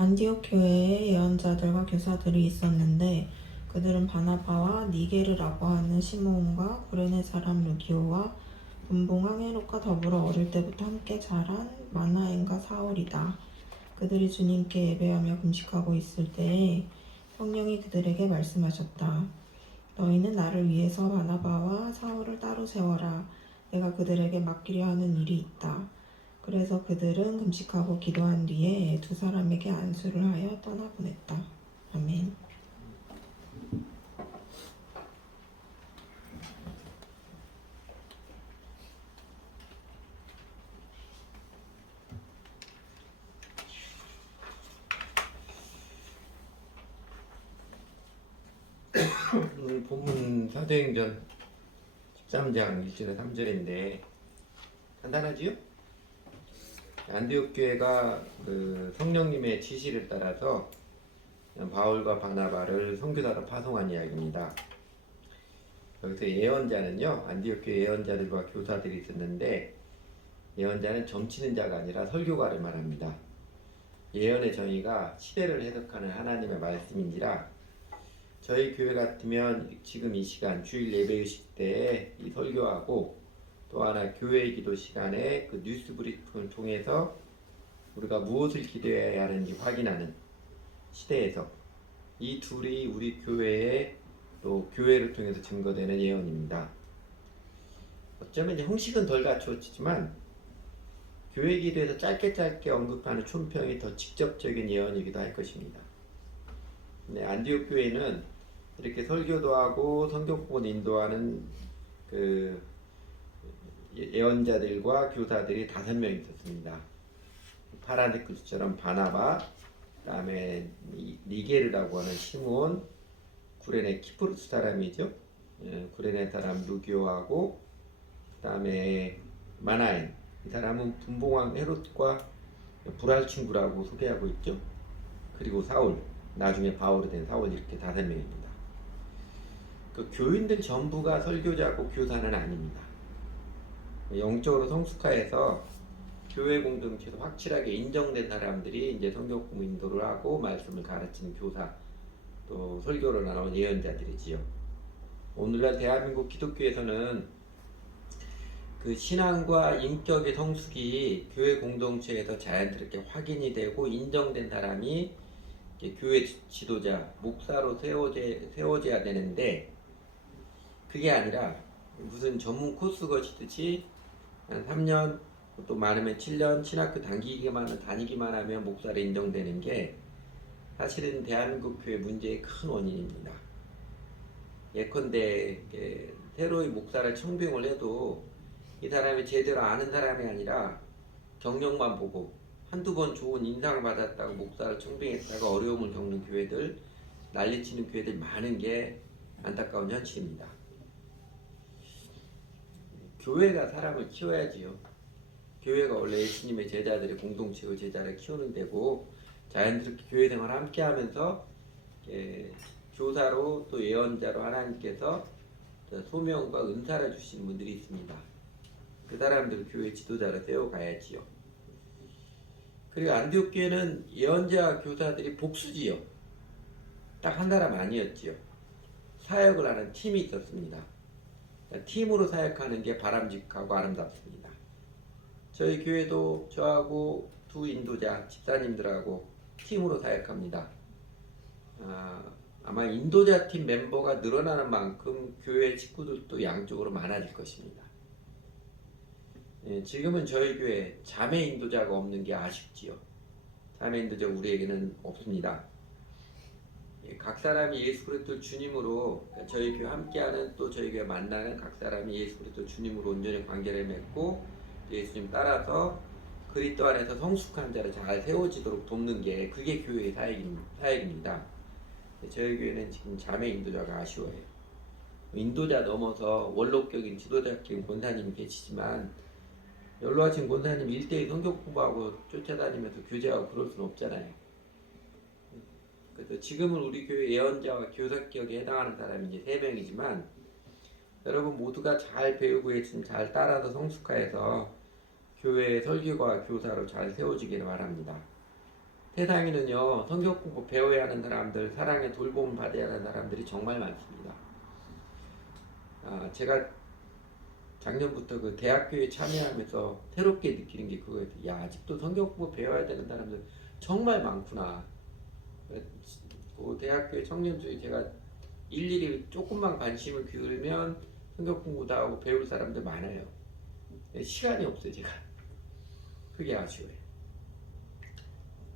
안디옥 교회에 예언자들과 교사들이 있었는데 그들은 바나바와 니게르라고 하는 시므온과 구레네 사람 루기오와 분봉왕 헤롯과 더불어 어릴 때부터 함께 자란 마나엔과 사울이다. 그들이 주님께 예배하며 금식하고 있을 때에 성령이 그들에게 말씀하셨다. 너희는 나를 위해서 바나바와 사울을 따로 세워라. 내가 그들에게 맡기려 하는 일이 있다. 그래서 그들은 금식하고 기도한 뒤에 두 사람에게 안수를 하여 떠나보냈다. 아멘. 오늘 본문 사도행전 13장 1절에 3절인데 간단하지요? 안디옥 교회가 그 성령님의 지시를 따라서 바울과 바나바를 선교사로 파송한 이야기입니다. 여기서 예언자는요, 안디옥 교회 예언자들과 교사들이 있었는데 예언자는 점치는 자가 아니라 설교가를 말합니다. 예언의 정의가 시대를 해석하는 하나님의 말씀인지라 저희 교회 같으면 지금 이 시간 주일 예배의식 때에 이 설교하고 또 하나 교회 기도 시간에 그 뉴스 브리핑을 통해서 우리가 무엇을 기도해야 하는지 확인하는 시대에서 이 둘이 우리 교회에 또 교회를 통해서 증거되는 예언입니다. 어쩌면 형식은 덜 갖추어지지만 교회 기도에서 짧게 언급하는 촌평이 더 직접적인 예언이기도 할 것입니다. 네, 안디옥 교회는 이렇게 설교도 하고 성경복음 인도하는 그 예언자들과 교사들이 5명 있었습니다. 파란색 글씨처럼 바나바, 그 다음에 니게르라고 하는 시므온, 구레네 키프루스 사람이죠. 구레네 사람 루기오하고 그 다음에 마나엔, 이 사람은 분봉왕 헤롯과 불알 친구라고 소개하고 있죠. 그리고 사울, 나중에 바울이 된 사울, 이렇게 5명입니다. 그 교인들 전부가 설교자고 교사는 아닙니다. 영적으로 성숙화해서 교회 공동체에서 확실하게 인정된 사람들이 이제 성경 인도를 하고 말씀을 가르치는 교사, 또 설교를 나온 예언자들이지요. 오늘날 대한민국 기독교에서는 그 신앙과 인격의 성숙이 교회 공동체에서 자연스럽게 확인이 되고 인정된 사람이 교회 지도자, 목사로 세워져야 되는데 그게 아니라 무슨 전문 코스 거치듯이 한 3년 또 많으면 7년 신학교 다니기만 하면 목사로 인정되는 게 사실은 대한민국 교회 문제의 큰 원인입니다. 예컨대 새로이 목사를 청빙을 해도 이 사람이 제대로 아는 사람이 아니라 경력만 보고 한두 번 좋은 인상을 받았다고 목사를 청빙했다가 어려움을 겪는 교회들, 난리치는 교회들 많은 게 안타까운 현실입니다. 교회가 사람을 키워야지요. 교회가 원래 예수님의 제자들의 공동체의 제자를 키우는 데고 자연스럽게 교회 생활을 함께 하면서 교사로 또 예언자로 하나님께서 소명과 은사를 주신 분들이 있습니다. 그 사람들 교회 지도자로 세워가야지요. 그리고 안디옥 교회는 예언자 교사들이 복수지요. 딱 한 사람 아니었지요. 사역을 하는 팀이 있었습니다. 팀으로 사역하는 게 바람직하고 아름답습니다. 저희 교회도 저하고 두 인도자 집사님들하고 팀으로 사역합니다. 아마 인도자 팀 멤버가 늘어나는 만큼 교회 식구들도 양쪽으로 많아질 것입니다. 지금은 저희 교회 자매 인도자가 없는 게 아쉽지요. 자매 인도자 우리에게는 없습니다. 각 사람이 예수 그리스도 주님으로, 저희 교회 함께하는 또 저희 교회 만나는 각 사람이 예수 그리스도 주님으로 온전히 관계를 맺고 예수님 따라서 그리스도 안에서 성숙한 자를 잘 세워지도록 돕는 게 그게 교회의 사역입니다. 저희 교회는 지금 자매 인도자가 아쉬워요. 인도자 넘어서 원로격인 지도자격인 권사님이 계시지만 연로하신 권사님 1대1 성경 공부하고 쫓아다니면서 교제하고 그럴 수는 없잖아요. 그래서 지금은 우리 교회 예언자와 교사격에 해당하는 사람이 이제 3명이지만 여러분 모두가 잘 배우고 예수님 잘 따라서 성숙화해서 교회의 설교가 교사로 잘 세워지기를 바랍니다. 세상에는요 성경 공부 배워야 하는 사람들, 사랑의 돌봄 받아야 하는 사람들이 정말 많습니다. 제가 작년부터 그 대학교에 참여하면서 새롭게 느끼는 게 그거예요. 야, 아직도 성경 공부 배워야 되는 사람들 정말 많구나. 그 대학교의 청년 중에 제가 일일이 조금만 관심을 기울이면 성경 공부도 하고 배울 사람들 많아요. 시간이 없어요, 제가. 그게 아쉬워요.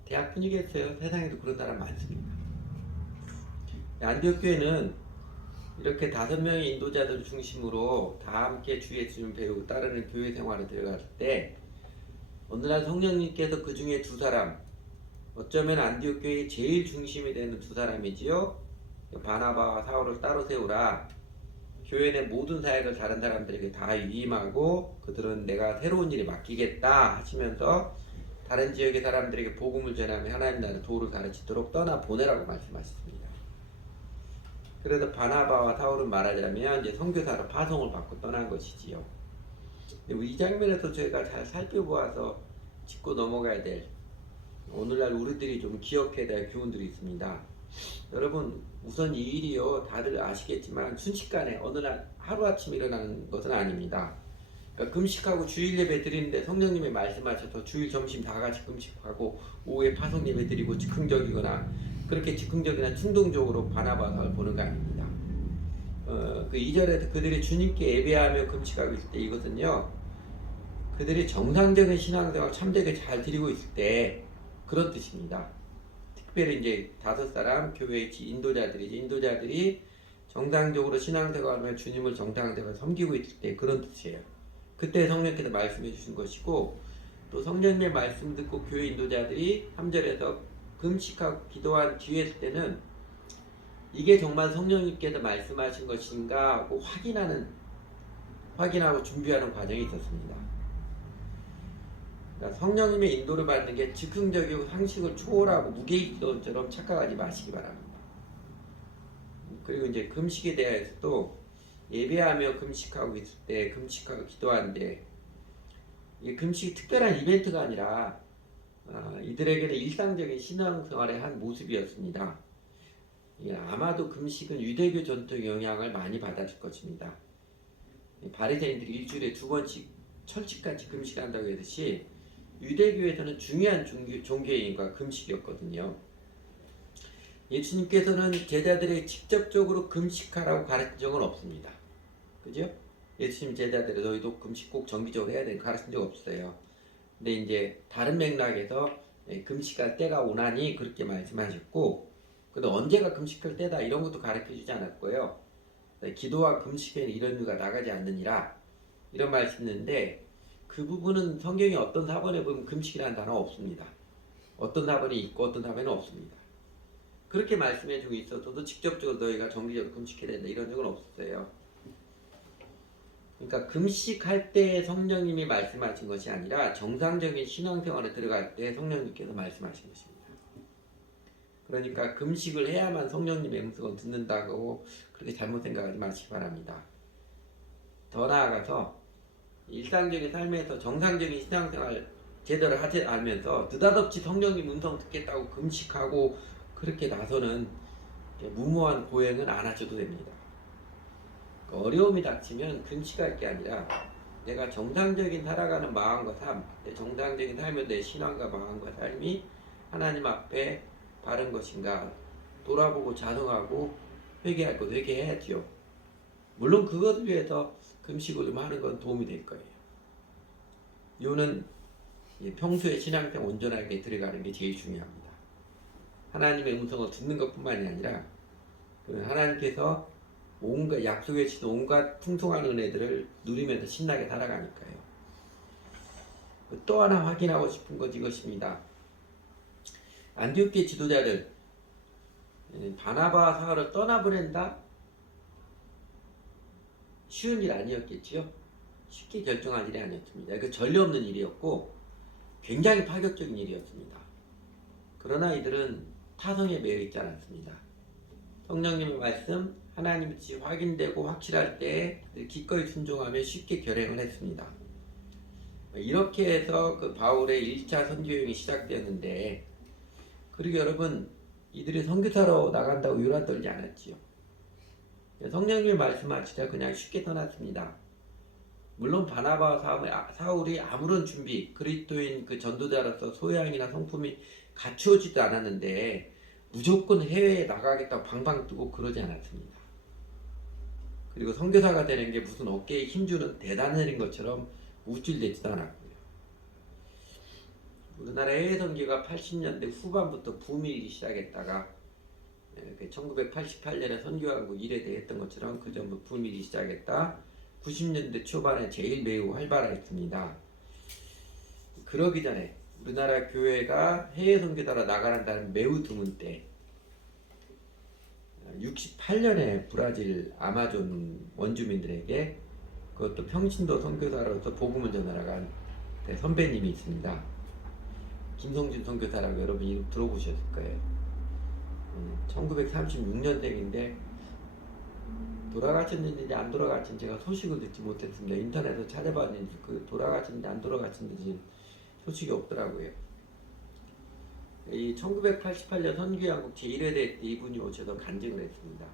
대학 분위기였어요. 세상에도 그런 사람 많습니다. 안디옥 교회는 이렇게 5명의 인도자들 중심으로 다 함께 주 예수님 배우고 따르는 교회 생활에 들어갈 때 어느 날 성령님께서 그 중에 2사람, 어쩌면 안디옥 교회의 제일 중심이 되는 2사람이지요. 바나바와 사울을 따로 세우라. 교회 내 모든 사역을 다른 사람들에게 다 위임하고 그들은 내가 새로운 일에 맡기겠다 하시면서 다른 지역의 사람들에게 복음을 전하며 하나님 나라의 도를 가르치도록 떠나 보내라고 말씀하셨습니다. 그래서 바나바와 사울은 말하자면 이제 선교사로 파송을 받고 떠난 것이지요. 이 장면에서 저희가 잘 살펴보아서 짚고 넘어가야 될 오늘날 우리들이 좀 기억해야 될 교훈들이 있습니다. 여러분 우선 이 일이요 다들 아시겠지만 순식간에 어느 날 하루아침 일어나는 것은 아닙니다. 그러니까 금식하고 주일 예배 드리는데 성령님이 말씀하셔서 주일 점심 다 같이 금식하고 오후에 파송 예배 드리고 즉흥적이거나 그렇게 즉흥적이나 충동적으로 바나바를 보는 거 아닙니다. 그 2절에서 그들이 주님께 예배하며 금식하고 있을 때 이것은요 그들이 정상적인 신앙생활 참되게 잘 드리고 있을 때 그런 뜻입니다. 특별히 이제 5사람 교회의 인도자들이 정상적으로 신앙생활하며 주님을 정상적으로 섬기고 있을 때 그런 뜻이에요. 그때 성령께서 말씀해 주신 것이고 또 성령님의 말씀 듣고 교회 인도자들이 3절에서 금식하고 기도한 뒤에 있을 때는 이게 정말 성령님께서 말씀하신 것인가 하고 확인하고 준비하는 과정이 있었습니다. 그러니까 성령님의 인도를 받는 게 즉흥적이고 상식을 초월하고 무계획론처럼 착각하지 마시기 바랍니다. 그리고 이제 금식에 대해서도 예배하며 금식하고 있을 때 금식하고 기도하는데 이게 금식이 특별한 이벤트가 아니라 이들에게는 일상적인 신앙생활의 한 모습이었습니다. 아마도 금식은 유대교 전통 영향을 많이 받았을 것입니다. 바리새인들이 일주일에 2번씩 철칙같이 금식한다고 했듯이 유대교에서는 중요한 종교행위가 금식이었거든요. 예수님께서는 제자들에게 직접적으로 금식하라고 가르친 적은 없습니다. 그죠? 예수님 제자들이 너희도 금식 꼭 정기적으로 해야 돼 가르친 적 없어요. 근데 이제 다른 맥락에서 금식할 때가 오나니 그렇게 말씀하셨고, 근데 언제가 금식할 때다 이런 것도 가르쳐주지 않았고요. 기도와 금식에는 이런 이유가 나가지 않느니라 이런 말씀인데 그 부분은 성경에 어떤 사본에 보면 금식이라는 단어가 없습니다. 어떤 사본이 있고 어떤 사본은 없습니다. 그렇게 말씀해주고 있어도 직접적으로 너희가 정기적으로 금식해야 된다 이런 적은 없었어요. 그러니까 금식할 때 성령님이 말씀하신 것이 아니라 정상적인 신앙생활에 들어갈 때 성령님께서 말씀하신 것입니다. 그러니까 금식을 해야만 성령님의 음성을 듣는다고 그렇게 잘못 생각하지 마시기 바랍니다. 더 나아가서 일상적인 삶에서 정상적인 신앙생활 제대로 하지 않으면서 느닷없이 성령님 음성 듣겠다고 금식하고 그렇게 나서는 무모한 고행은 안 하셔도 됩니다. 어려움이 닥치면 금식할 게 아니라 내가 정상적인 살아가는 마음과 삶, 내 정상적인 삶의 내 신앙과 마음과 삶이 하나님 앞에 바른 것인가 돌아보고 자성하고 회개할 것 회개해야지요. 물론 그것을 위해서 금식을 좀 하는 건 도움이 될 거예요. 이유는 평소에 신앙생활 온전하게 들어가는 게 제일 중요합니다. 하나님의 음성을 듣는 것뿐만이 아니라 하나님께서 온갖 약속해 주신 온갖 풍성한 은혜들을 누리면서 신나게 살아가니까요. 또 하나 확인하고 싶은 것 이것입니다. 안디옥교회 지도자들 바나바와 사울을 떠나보낸다? 쉬운 일 아니었겠지요? 쉽게 결정할 일이 아니었습니다. 그 전례 없는 일이었고 굉장히 파격적인 일이었습니다. 그러나 이들은 타성에 매여 있지 않았습니다. 성령님의 말씀, 하나님의 뜻이 확인되고 확실할 때 기꺼이 순종하며 쉽게 결행을 했습니다. 이렇게 해서 그 바울의 1차 선교여행이 시작되었는데 그리고 여러분, 이들이 선교사로 나간다고 유라 떨지 않았지요. 성령님 말씀하시자 그냥 쉽게 떠났습니다. 물론 바나바와 사울이 아무런 준비, 그리스도인 그 전도자로서 소양이나 성품이 갖추어지도 않았는데 무조건 해외에 나가겠다고 방방 뜨고 그러지 않았습니다. 그리고 선교사가 되는 게 무슨 어깨에 힘주는 대단한 일인 것처럼 우쭐대지도 않았고요. 우리나라 해외 선교가 80년대 후반부터 붐이 일기 시작했다가 1988년에 선교한국 1회 대회 했던 것처럼 그 전부 붐이 일기 시작했다. 90년대 초반에 제일 매우 활발했습니다. 그러기 전에 우리나라 교회가 해외 선교사로 나가란다는 매우 드문 때 68년에 브라질 아마존 원주민들에게 그것도 평신도 선교사로서 복음을 전하러 간 선배님이 있습니다. 김성준 선교사라고 여러분 이름 들어보셨을 거예요. 1936년생인데 돌아가셨는지 안 돌아가셨는지 제가 소식을 듣지 못했습니다. 인터넷에서 찾아봤는지 그 돌아가셨는지 안 돌아가셨는지 소식이 없더라고요. 이 1988년 선교한국 제1회 대회 때 이분이 오셔서 간증을 했습니다.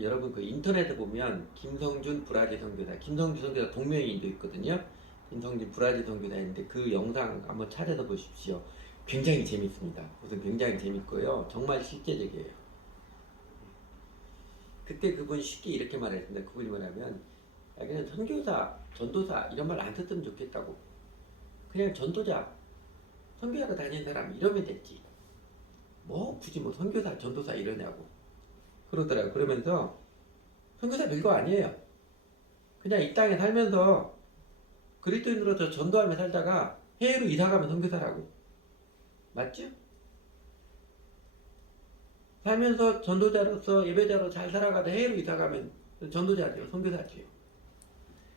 여러분 그 인터넷에 보면 김성준 브라질 선교사, 김성준 선교사 동명이인도 있거든요. 김성준 브라질 선교사인데 그 영상 한번 찾아서 보십시오. 굉장히 재밌습니다. 우선 굉장히 재밌고요. 정말 실제적이에요. 그때 그분 쉽게 이렇게 말했습니다. 그분이 뭐냐면 그냥 선교사, 전도사 이런 말 안 썼으면 좋겠다고. 그냥 전도자, 선교하러 다니는 사람 이러면 됐지. 뭐 굳이 뭐 선교사, 전도사 이러냐고 그러더라고요. 그러면서 선교사 별거 아니에요. 그냥 이 땅에 살면서 그리스도인으로서 전도하며 살다가 해외로 이사가면 선교사라고. 맞죠? 살면서 전도자로서 예배자로 잘 살아가다 해외로 이사가면 전도자죠. 선교사죠.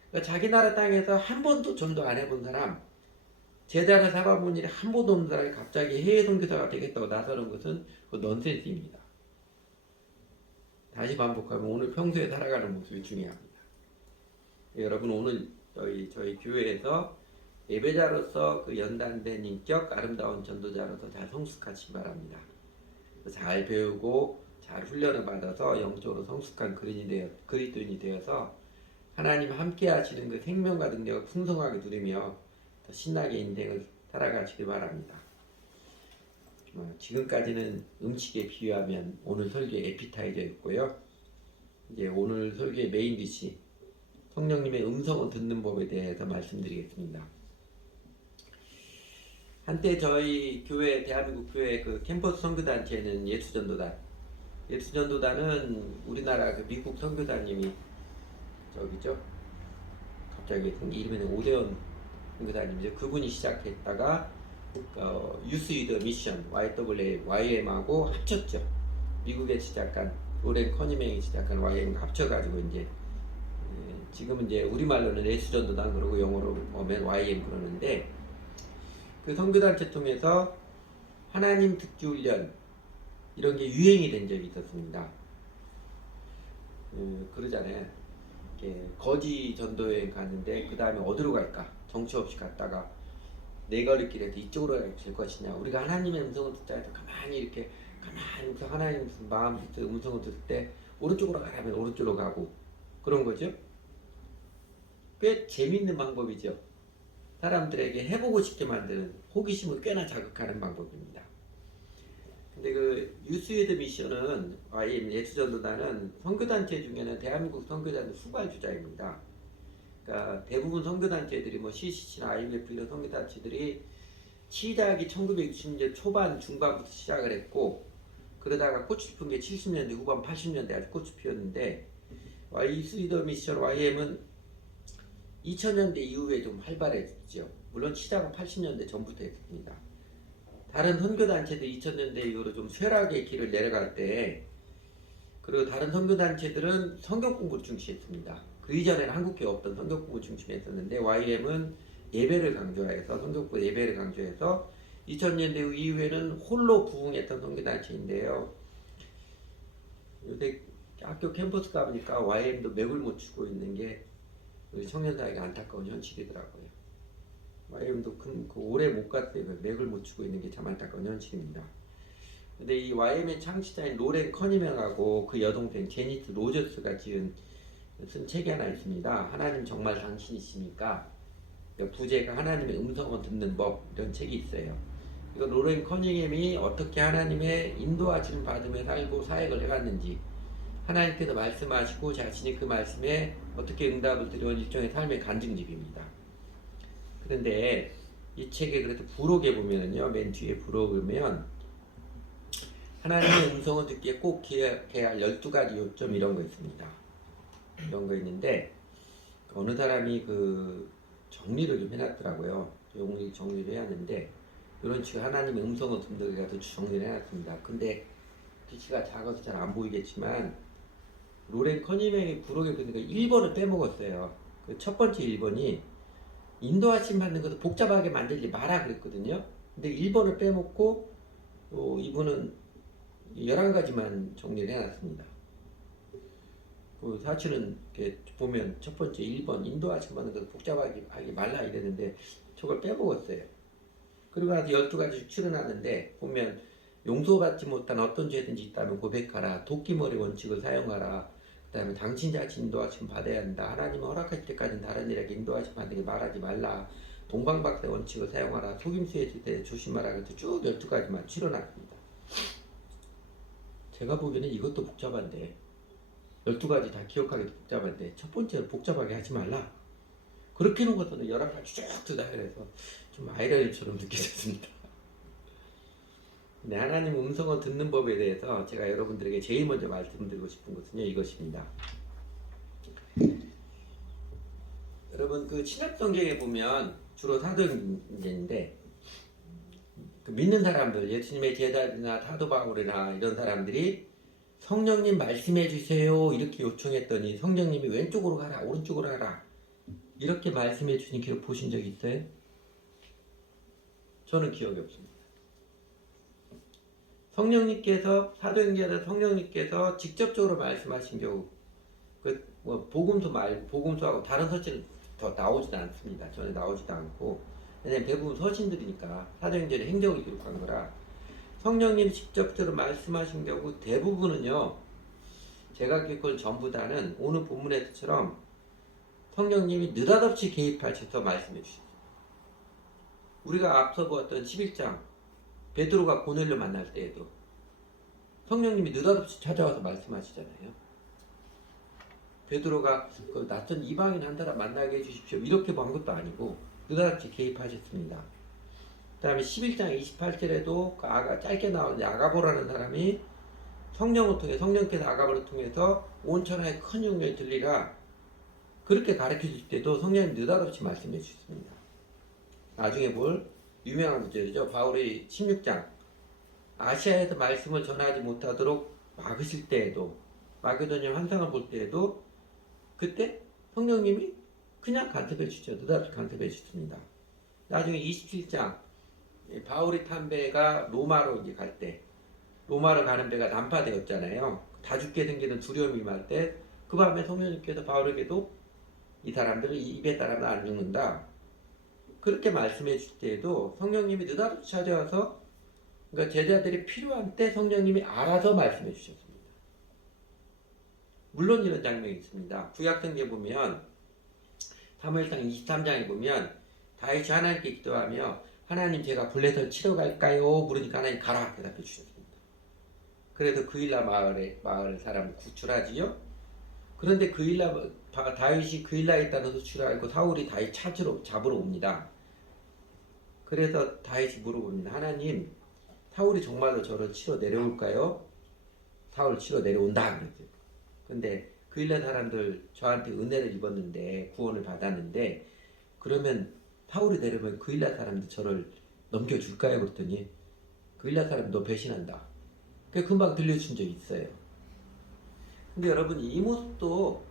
그러니까 자기 나라 땅에서 한 번도 전도 안 해본 사람, 제자를 살아본 일이 한 번도 없는 사람이 갑자기 해외 선교사가 되겠다고 나서는 것은 그 넌센스입니다. 다시 반복하면 오늘 평소에 살아가는 모습이 중요합니다. 여러분 오늘 저희 교회에서 예배자로서 그 연단된 인격 아름다운 전도자로서 잘 성숙하시기 바랍니다. 잘 배우고 잘 훈련을 받아서 영적으로 성숙한 그리스도인이 되어서 하나님 함께 하시는 그 생명과 능력을 풍성하게 누리며 더 신나게 인생을 살아가시기 바랍니다. 지금까지는 음식에 비유하면 오늘 설교의 에피타이저였고요. 이제 오늘 설교의 메인 디시 성령님의 음성을 듣는 법에 대해서 말씀드리겠습니다. 한때 저희 교회 대한민국 교회 그 캠퍼스 선교단체는 예수전도단은 우리나라 그 미국 선교사님이 저기죠. 갑자기 이름이 오대원 선교사님이죠. 그분이 시작했다가 유스 위더 미션 YM하고 합쳤죠. 미국에 시작한 로렌 커니맹이 시작한 YM과 합쳐가지고 이제 지금은 이제 우리말로는 예수전도단 그러고 영어로 보면 YM 그러는데 그 선교단체 통해서 하나님 특기훈련 이런 게 유행이 된 적이 있었습니다. 그러잖아요. 거지 전도여행 갔는데 그 다음에 어디로 갈까? 정처 없이 갔다가 내거리길에서 이쪽으로 갈 것이냐. 우리가 하나님의 음성을 듣자 해서 가만히 하나님 마음 음성을 들을 때 오른쪽으로 가라면 오른쪽으로 가고 그런 거죠. 꽤 재밌는 방법이죠. 사람들에게 해보고 싶게 만드는 호기심을 꽤나 자극하는 방법입니다. 근데 그 유스위드 미션은 YM 예수전도단은 선교단체 중에는 대한민국 선교단의 후발주자입니다. 그러니까 대부분 선교단체들이 뭐 CCC나 IMF 이런 선교단체들이 시작이 1960년대 초반 중반부터 시작을 했고 그러다가 꽃이 핀 게 70년대 후반 80년대 아주 꽃이 피었는데 유스위드 미션 YM은 2000년대 이후에 좀 활발해졌죠. 물론 시작은 80년대 전부터 했습니다. 다른 선교단체들 2000년대 이후로 좀 쇠락의 길을 내려갈 때 그리고 다른 선교단체들은 성경 공부를 중시했습니다. 그 이전에는 한국교회 없던 성경 공부 중심했었는데 YM은 예배를 강조해서 성경부 예배를 강조해서 2000년대 이후에는 홀로 부흥했던 선교단체인데요. 요새 학교 캠퍼스 가보니까 YM도 맥을 못 추고 있는 게 우리 청년사에게 안타까운 현실이더라고요. YM도 오래 못 갔어요. 맥을 못 추고 있는 게 참 안타까운 현실입니다. 근데 이 YM의 창시자인 로렌 커니명하고 그 여동생 제니스 로저스가 쓴 책이 하나 있습니다. 하나님 정말 당신이십니까? 부제가 하나님의 음성을 듣는 법, 이런 책이 있어요. 이거 로렌 커닝햄이 어떻게 하나님의 인도하심을 받으며 살고 사역을 해왔는지, 하나님께서 말씀하시고 자신이 그 말씀에 어떻게 응답을 드려온 일종의 삶의 간증집입니다. 그런데 이 책에 그래도 부록에 보면은요, 맨 뒤에 부록을 보면 하나님의 음성을 듣기에 꼭 기억해야 할 12가지 요점 이런 거 있습니다. 이런 거 있는데 어느 사람이 그 정리를 좀 해놨더라고요. 용리 정리를 해놨는데 이런 식으로 하나님의 음성을 듣는다고 해서 정리를 해놨습니다. 근데 글씨가 작아서 잘 안 보이겠지만 로렌 커니명이 부록에 보니까 1번을 빼먹었어요. 그 첫 번째 1번이 인도하심 받는 것을 복잡하게 만들지 마라 그랬거든요. 근데 1번을 빼먹고 이분은 11가지만 정리를 해놨습니다. 그 사실은 이렇게 보면 첫 번째 1번 인도하심 받는 것을 복잡하게 하지 말라 이랬는데 저걸 빼먹었어요. 그리고 나서 12가지 추려놨는데 보면 용서받지 못한 어떤 죄든지 있다면 고백하라. 도끼머리 원칙을 사용하라. 그 다음에 당신 자신 인도하심 받아야 한다. 하나님은 허락하실 때까지는 다른 일에게 인도하심 받는 게 말하지 말라. 동방박사 원칙을 사용하라. 속임수에 있을 때 조심하라. 그래서 쭉 12가지만 추려놨습니다. 제가 보기에는 이것도 복잡한데 12가지 다 기억하기도 복잡한데 첫 번째는 복잡하게 하지 말라. 그렇게 놓고서는 11가지 쭉 두다 해서 좀 아이러니처럼 느껴졌습니다. 근데 하나님 음성을 듣는 법에 대해서 제가 여러분들에게 제일 먼저 말씀드리고 싶은 것은요, 이것입니다. 여러분 그 신약성경에 보면 주로 사도행전인데 그 믿는 사람들, 예수님의 제자들이나 사도 바울이나 이런 사람들이 성령님 말씀해 주세요 이렇게 요청했더니 성령님이 왼쪽으로 가라 오른쪽으로 가라 이렇게 말씀해 주신 기록 보신 적 있어요? 저는 기억이 없습니다. 성령님께서 사도행전에서 성령님께서 직접적으로 말씀하신 경우 복음서하고 다른 서신은 더 나오지도 않습니다. 전에 나오지도 않고 왜냐면 대부분 서신들이니까 사도행전의 행적을 기록한 거라 성령님 직접적으로 말씀하신 경우 대부분은요 제가 기억한 전부 다는 오늘 본문에서처럼 성령님이 느닷없이 개입하셔서 말씀해 주셨어요. 우리가 앞서 보았던 11장 베드로가 고넬료 만날 때에도 성령님이 느닷없이 찾아와서 말씀하시잖아요. 베드로가 그 낯선 이방인 한 사람 만나게 해주십시오 이렇게 한 것도 아니고 느닷없이 개입하셨습니다. 그 다음에 11장 28절에도 그 짧게 나오는데 아가보라는 사람이 성령을 통해 성령께서 아가보를 통해서 온 천하에 큰 용명이 들리라 그렇게 가르쳐 줄 때도 성령님 느닷없이 말씀해 주셨습니다. 나중에 볼 유명한 구절이죠. 바울이 16장 아시아에서 말씀을 전하지 못하도록 막으실 때에도 마게도냐 환상을 볼 때에도 그때 성령님이 그냥 간섭해 주죠. 느닷없이 간섭해 주십니다. 나중에 27장 바울이 탄 배가 로마로 이제 갈 때 로마로 가는 배가 난파되었잖아요. 다 죽게 생기는 두려움이 임할 때 그 밤에 성령님께서 바울에게도 이 사람들은 입에 따라는 안 죽는다. 그렇게 말씀해 줄 때에도 성령님이 느닷없이 찾아와서 그러니까 제자들이 필요한 때 성령님이 알아서 말씀해 주셨습니다. 물론 이런 장면이 있습니다. 구약성경에 보면 사무엘상 23장에 보면 다윗이 하나님께 기도하며 하나님 제가 블레셋을 치러 갈까요? 물으니까 하나님 가라 대답해 주셨습니다. 그래서 그일라 마을 사람을 구출하지요. 그런데 다윗이 그일라에 있다는 소식을 알고 사울이 다윗 잡으러 옵니다. 그래서 다윗이 물어봅니다. 하나님 사울이 정말로 저를 치러 내려올까요? 사울 치러 내려온다 그랬어요. 근데 그일라 사람들 저한테 은혜를 입었는데 구원을 받았는데 그러면 사울이 내려오면 그일라 사람들 저를 넘겨줄까요? 그랬더니 그일라 사람이 너 배신한다. 그게 금방 들려준 적이 있어요. 근데 여러분 이 모습도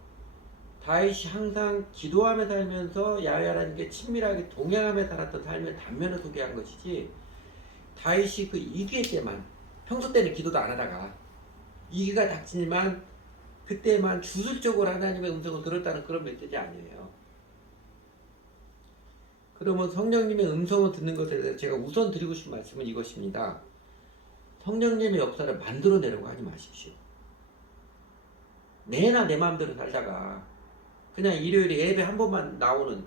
다윗이 항상 기도하며 살면서 야훼 하나님께 친밀하게 동행하며 살았던 삶의 단면을 소개한 것이지 다윗이 그 위기의 때만 평소 때는 기도도 안 하다가 위기가 닥치지만 그때만 주술적으로 하나님의 음성을 들었다는 그런 메시지 아니에요. 그러면 성령님의 음성을 듣는 것에 대해서 제가 우선 드리고 싶은 말씀은 이것입니다. 성령님의 역사를 만들어내려고 하지 마십시오. 내나 내 마음대로 살다가 그냥 일요일에 예배 한 번만 나오는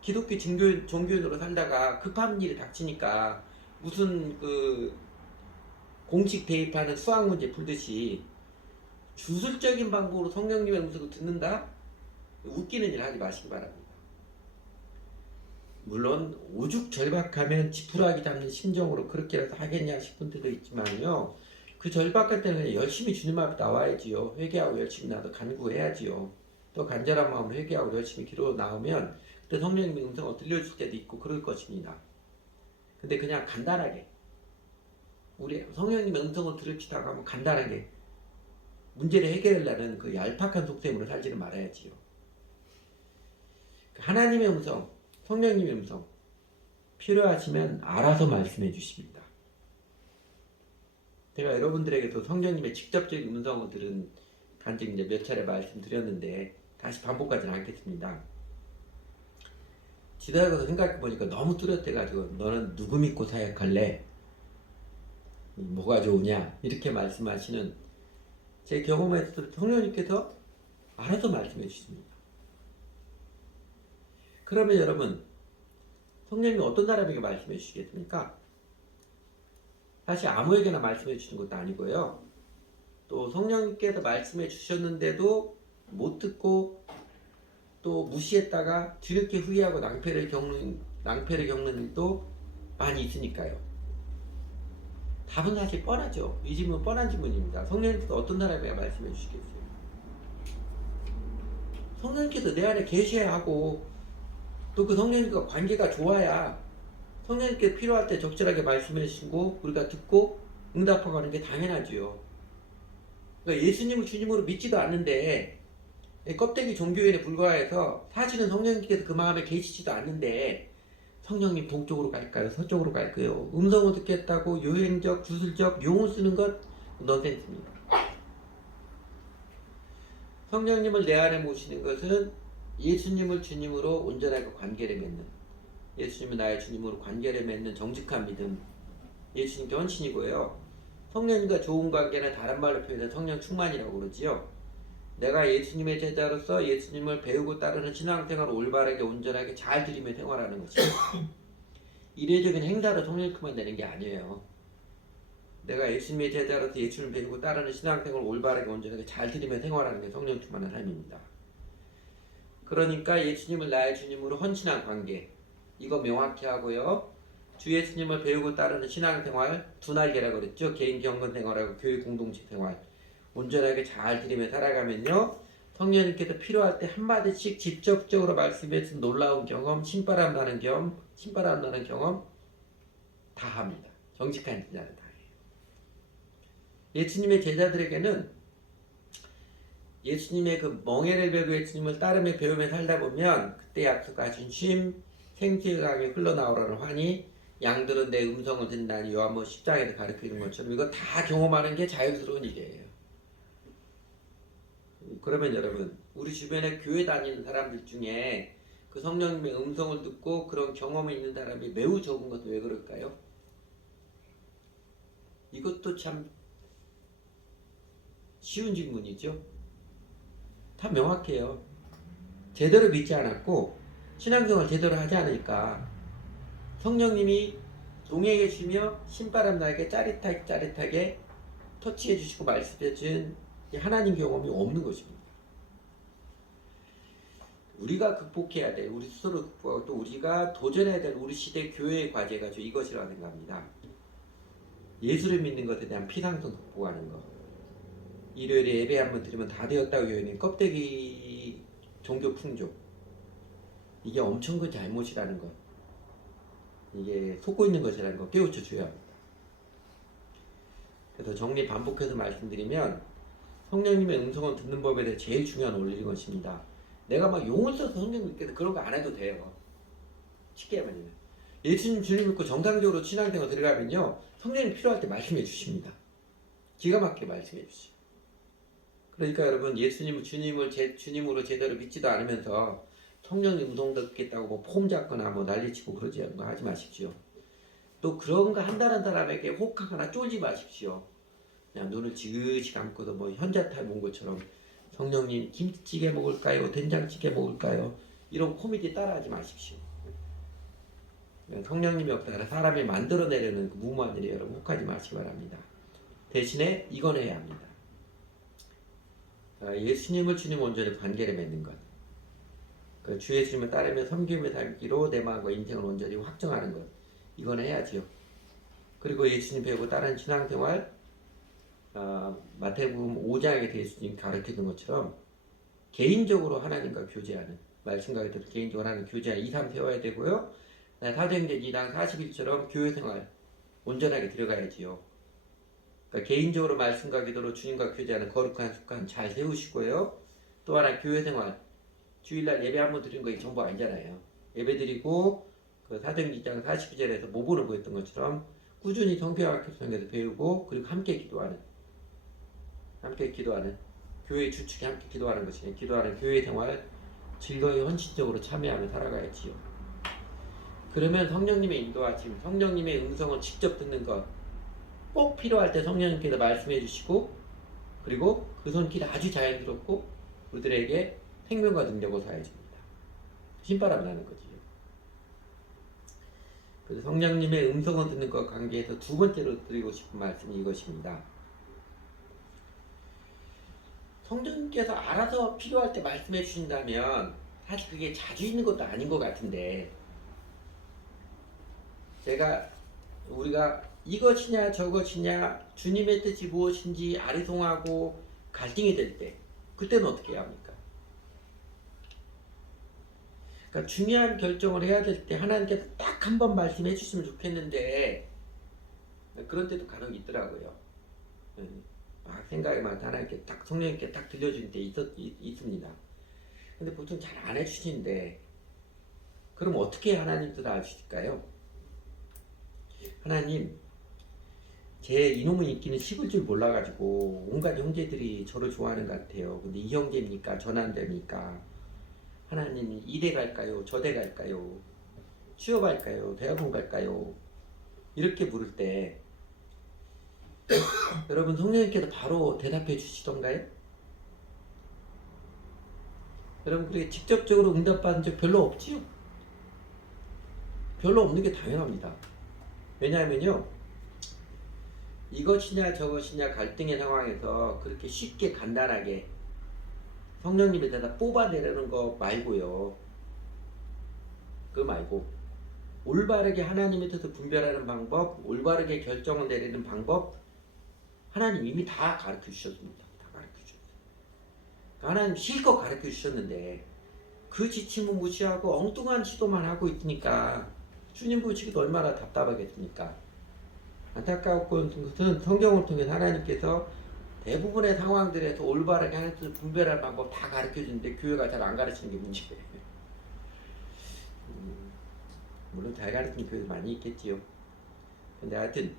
기독교 종교인으로 살다가 급한 일이 닥치니까 무슨 그 공식 대입하는 수학 문제 풀듯이 주술적인 방법으로 성령님의 음성을 듣는다? 웃기는 일 하지 마시기 바랍니다. 물론 오죽 절박하면 지푸라기 잡는 심정으로 그렇게라도 하겠냐 싶은 때도 있지만요. 그 절박할 때는 그냥 열심히 주님 앞에 나와야지요. 회개하고 열심히 나도 간구해야지요. 또 간절한 마음으로 회개하고 열심히 기도로 나오면 그때 성령님의 음성을 들려줄 때도 있고 그럴 것입니다. 근데 그냥 간단하게 우리 성령님의 음성을 들읍시다고 하면 간단하게 문제를 해결하려는 그 얄팍한 속셈으로 살지는 말아야지요. 하나님의 음성, 성령님의 음성 필요하시면 알아서 말씀해 주십니다. 제가 여러분들에게도 성령님의 직접적인 음성을 들은 간증 이제 몇 차례 말씀드렸는데 다시 반복하지는 않겠습니다. 지나가서 생각해 보니까 너무 뚜렷해가지고 너는 누구 믿고 사역할래? 뭐가 좋으냐? 이렇게 말씀하시는 제 경험에서 성령님께서 알아서 말씀해 주십니다. 그러면 여러분 성령님이 어떤 사람에게 말씀해 주시겠습니까? 사실 아무에게나 말씀해 주시는 것도 아니고요. 또 성령님께서 말씀해 주셨는데도 못 듣고 또 무시했다가 뒤늦게 후회하고 낭패를 겪는 일도 많이 있으니까요. 답은 사실 뻔하죠. 이 질문은 뻔한 질문입니다. 성령님께서 어떤 사람에게 말씀해 주시겠어요? 성령님께서 내 안에 계셔야 하고 또 그 성령님과 관계가 좋아야 성령님께 필요할 때 적절하게 말씀해 주시고 우리가 듣고 응답하고 하는 게 당연하지요. 그러니까 예수님을 주님으로 믿지도 않는데 껍데기 종교인에 불과해서 사실은 성령님께서 그 마음에 계시지도 않는데 성령님 동쪽으로 갈까요? 서쪽으로 갈까요? 음성을 듣겠다고 요행적, 주술적 용을 쓰는 것 넌센스입니다. 성령님을 내 안에 모시는 것은 예수님을 주님으로 온전하게 관계를 맺는 예수님을 나의 주님으로 관계를 맺는 정직한 믿음 예수님께 헌신이고요. 성령님과 좋은 관계는 다른 말로 표현해 성령 충만이라고 그러지요. 내가 예수님의 제자로서 예수님을 배우고 따르는 신앙생활을 올바르게 온전하게 잘 드리며 생활하는 것이죠. 이례적인 행사로 성령 충만되는 게 아니에요. 내가 예수님의 제자로서 예수님을 배우고 따르는 신앙생활을 올바르게 온전하게 잘 드리며 생활하는 게 성령 충만한 삶입니다. 그러니까 예수님을 나의 주님으로 헌신한 관계 이거 명확히 하고요. 주 예수님을 배우고 따르는 신앙생활 두 날개라고 그랬죠. 개인 경건 생활하고 교회 공동체 생활 온전하게 잘 드리며 살아가면요. 성령님께서 필요할 때 한마디씩 직접적으로 말씀해 주신 놀라운 경험, 신바람 나는 경험 다 합니다. 정직한 제자는 다 해요. 예수님의 제자들에게는 예수님의 그 멍에를 베고 예수님을 따르며 배우며 살다 보면 그때 약속하신 쉼, 생수의 강이 흘러나오라는 환희 양들은 내 음성을 듣나니 요한복음 10장에서 가르치는 것처럼 이거 다 경험하는 게 자유스러운 일이에요. 그러면 여러분 우리 주변에 교회 다니는 사람들 중에 그 성령님의 음성을 듣고 그런 경험이 있는 사람이 매우 적은 것은 왜 그럴까요? 이것도 참 쉬운 질문이죠. 다 명확해요. 제대로 믿지 않았고 신앙생활 제대로 하지 않으니까 성령님이 동행해 주시며 신바람 나게 짜릿하게 터치해 주시고 말씀해 주신 하나님 경험이 없는 것입니다. 우리가 극복해야 될 우리 스스로 극복하고 또 우리가 도전해야 될 우리 시대 교회의 과제가 이것이라고 생각합니다. 예수를 믿는 것에 대한 피상성 극복하는 것. 일요일에 예배 한번 드리면 다 되었다고 여기는 껍데기 종교 풍조 이게 엄청 큰 잘못이라는 것 이게 속고 있는 것이라는 것 깨우쳐 줘야 합니다. 그래서 정리 반복해서 말씀드리면 성령님의 음성을 듣는 법에 대해 제일 중요한 원리인 것입니다. 내가 막 용을 써서 성령님께서 그런 거 안 해도 돼요. 쉽게 말하면 예수님 주님 믿고 정상적으로 신앙생활 들어가면요 성령님 필요할 때 말씀해 주십니다. 기가 막히게 말씀해 주시죠. 그러니까 여러분 예수님을 주님으로 제대로 믿지도 않으면서 성령님 음성 듣겠다고 뭐 폼 잡거나 뭐 난리치고 그러지 않고 하지 마십시오. 또 그런 거 한다는 사람에게 혹하거나 쫄지 마십시오. 그냥 눈을 지그시 감고도 뭐 현자탈 본 것처럼 성령님 김치찌개 먹을까요? 된장찌개 먹을까요? 이런 코미디 따라하지 마십시오. 성령님이 없다가 사람이 만들어내려는 그 무모한 일에 여러분 혹하지 마시기 바랍니다. 대신에 이건 해야 합니다. 예수님을 주님 온전히 관계를 맺는 것. 주 예수님을 따르며 섬김을 살기로 내 마음과 인생을 온전히 확정하는 것. 이건 해야지요. 그리고 예수님 배우고 다른 신앙생활, 마태복음 5장에 예수님 가르치는 것처럼 개인적으로 하나님과 교제하는, 말씀과 그대로 개인적으로 하나님 교제하는 2, 3 세워야 되고요. 사도행전 2장 40일처럼 교회생활 온전하게 들어가야지요. 그러니까 개인적으로 말씀과 기도로 주님과 교제하는 거룩한 습관 잘 세우시고요. 또 하나 교회생활, 주일날 예배 한번 드리는 거 전부 아니잖아요. 예배 드리고 그 사도행전 2장 42절에서 모본을 보였던 것처럼 꾸준히 성경학교 성경에서 배우고 그리고 함께 기도하는 교회 주축이 함께 기도하는 것이니 기도하는 교회 생활 즐거이 헌신적으로 참여하며 살아가야지요. 그러면 성령님의 인도하심, 성령님의 음성을 직접 듣는 것, 꼭 필요할 때 성령님께서 말씀해 주시고 그리고 그 손길이 아주 자연스럽고 우리들에게 생명과 능력을 사해줍니다. 신바람이 나는 거지요. 그래서 성령님의 음성을 듣는 것 관계에서 두 번째로 드리고 싶은 말씀이 이것입니다. 성령님께서 알아서 필요할 때 말씀해 주신다면 사실 그게 자주 있는 것도 아닌 것 같은데 우리가 이것이냐 저것이냐 주님의 뜻이 무엇인지 아리송하고 갈등이 될 때 그때는 어떻게 해야 합니까? 그러니까 중요한 결정을 해야 될 때 하나님께서 딱 한 번 말씀해 주시면 좋겠는데 그런 때도 간혹 있더라고요. 막 생각이 많다 하나님께 딱 성령님께 딱 들려주는 때 있습니다. 근데 보통 잘 안 해주시는데 그럼 어떻게 하나님 뜻을 아실까요? 하나님 제 이놈의 인기는 식을 줄 몰라가지고 온갖 형제들이 저를 좋아하는 것 같아요. 근데 이 형제입니까? 전 안 됩니까? 하나님이 이대 갈까요? 저대 갈까요? 취업할까요? 대학원 갈까요? 이렇게 물을 때 여러분 성령님께서 바로 대답해 주시던가요? 여러분 그렇게 직접적으로 응답받은 적 별로 없지요? 별로 없는 게 당연합니다. 왜냐하면요 이것이냐 저것이냐 갈등의 상황에서 그렇게 쉽게 간단하게 성령님의 대답 뽑아내려는 거 말고요. 그거 말고 올바르게 하나님의 뜻을 분별하는 방법, 올바르게 결정을 내리는 방법 하나님 이미 다 가르쳐 주셨습니다. 다 가르쳐 주셨어요. 하나님 실컷 가르쳐 주셨는데 그 지침을 무시하고 엉뚱한 시도만 하고 있으니까 주님 보시기도 얼마나 답답하겠습니까? 안타까운 것은 성경을 통해 하나님께서 대부분의 상황들에서 올바르게 하나님 뜻을 분별할 방법 다 가르쳐 주는데 교회가 잘 안 가르치는 게 문제예요. 물론 잘 가르치는 교회도 많이 있겠지요. 근데 하여튼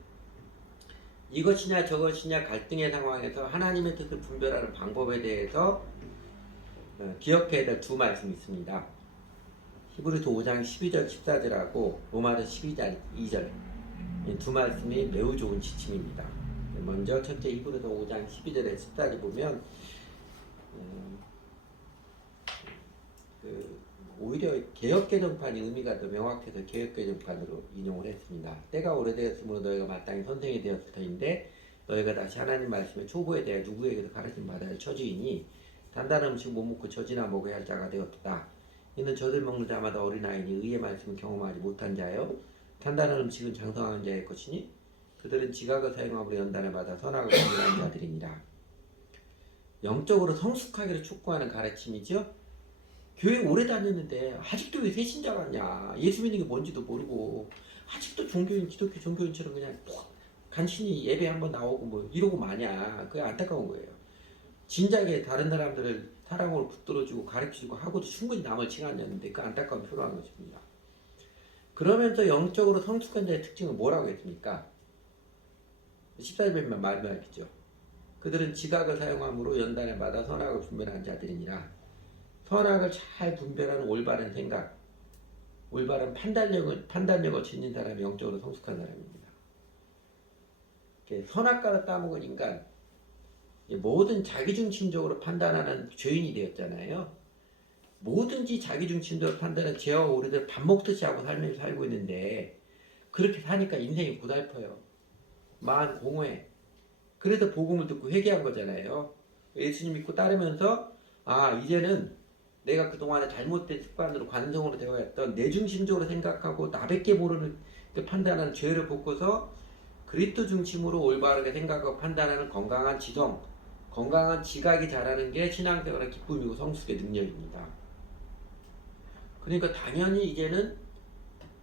이것이냐 저것이냐 갈등의 상황에서 하나님의 뜻을 분별하는 방법에 대해서 기억해야 될 두 말씀이 있습니다. 히브리서 5장 12절 14절하고 로마서 12장 2절 이 두 말씀이 매우 좋은 지침입니다. 먼저 첫째 히브리서 5장 12절에 14절 보면 오히려 개혁개정판이 의미가 더 명확해서 개혁개정판으로 인용을 했습니다. 때가 오래되었으므로 너희가 마땅히 선생이 되었을 터인데 너희가 다시 하나님 말씀의 초보에 대해 누구에게도 가르침 받아야 할 처지이니 단단한 음식 못 먹고 젖이나 먹어야 할 자가 되었다. 이는 젖을 먹는 자마다 어린아이니 의의 말씀을 경험하지 못한 자요 단단한 음식은 장성하는 자의 것이니 그들은 지각을 사용함으로 연단을 받아 선악을 분별하는 자들이니라. 영적으로 성숙하기를 촉구하는 가르침이죠. 교회 오래 다녔는데 아직도 왜 새신자 같냐, 예수 믿는 게 뭔지도 모르고 아직도 종교인 기독교 종교인처럼 그냥 간신히 예배 한번 나오고 뭐 이러고 마냐. 그게 안타까운 거예요. 진작에 다른 사람들을 사랑으로 붙들어주고 가르쳐주고 하고도 충분히 남을 칭하였는데 그 안타까운 표로한 것입니다. 그러면서 영적으로 성숙한 자의 특징은 뭐라고 했습니까? 14절에만 말씀하겠죠. 그들은 지각을 사용함으로 연단을 받아 선악을 분별하는 자들이니라. 선악을 잘 분별하는 올바른 생각, 올바른 판단력을 지닌 사람이 영적으로 성숙한 사람입니다. 이렇게 선악과를 따먹은 인간, 모든 자기중심적으로 판단하는 죄인이 되었잖아요. 뭐든지 자기중심적으로 판단하는 죄와 오류들 밥 먹듯이 하고 살고 있는데 그렇게 사니까 인생이 고달퍼요. 마음 공허해. 그래서 복음을 듣고 회개한 거잖아요. 예수님 믿고 따르면서 이제는 내가 그동안에 잘못된 습관으로 관성으로 되어왔던 내중심적으로 생각하고 나밖에 모르는 그 판단하는 죄를 벗고서 그리스도 중심으로 올바르게 생각하고 판단하는 건강한 지성, 건강한 지각이 자라는 게 신앙생활의 기쁨이고 성숙의 능력입니다. 그러니까 당연히 이제는